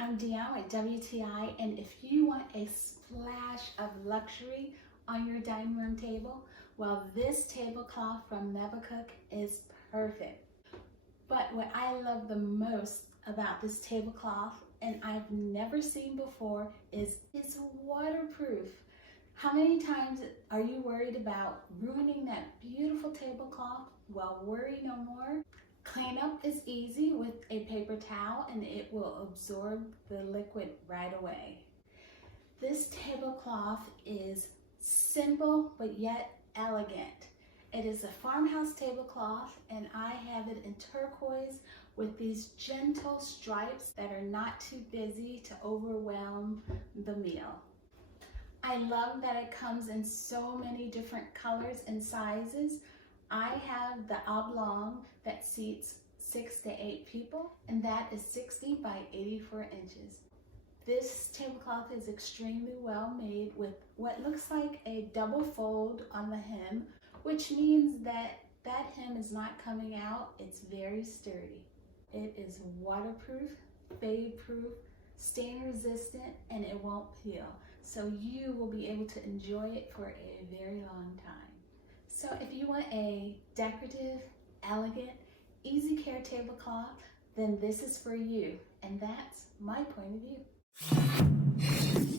I'm Dion with WTI, and if you want a splash of luxury on your dining room table, well, this tablecloth from Mebakuk is perfect. But what I love the most about this tablecloth, and I've never seen before, is it's waterproof. How many times are you worried about ruining that beautiful tablecloth? Well, worry no more. Cleanup is easy with a paper towel and it will absorb the liquid right away. This tablecloth is simple but yet elegant. It is a farmhouse tablecloth and I have it in turquoise with these gentle stripes that are not too busy to overwhelm the meal. I love that it comes in so many different colors and sizes. I have the Oblong that seats 6 to 8 people, and that is 60 by 84 inches. This tablecloth is extremely well made with what looks like a double fold on the hem, which means that that hem is not coming out. It's very sturdy. It is waterproof, fade proof, stain resistant, and it won't peel. So you will be able to enjoy it for a very long time. So if you want a decorative, elegant, easy care tablecloth, then this is for you. And that's my point of view.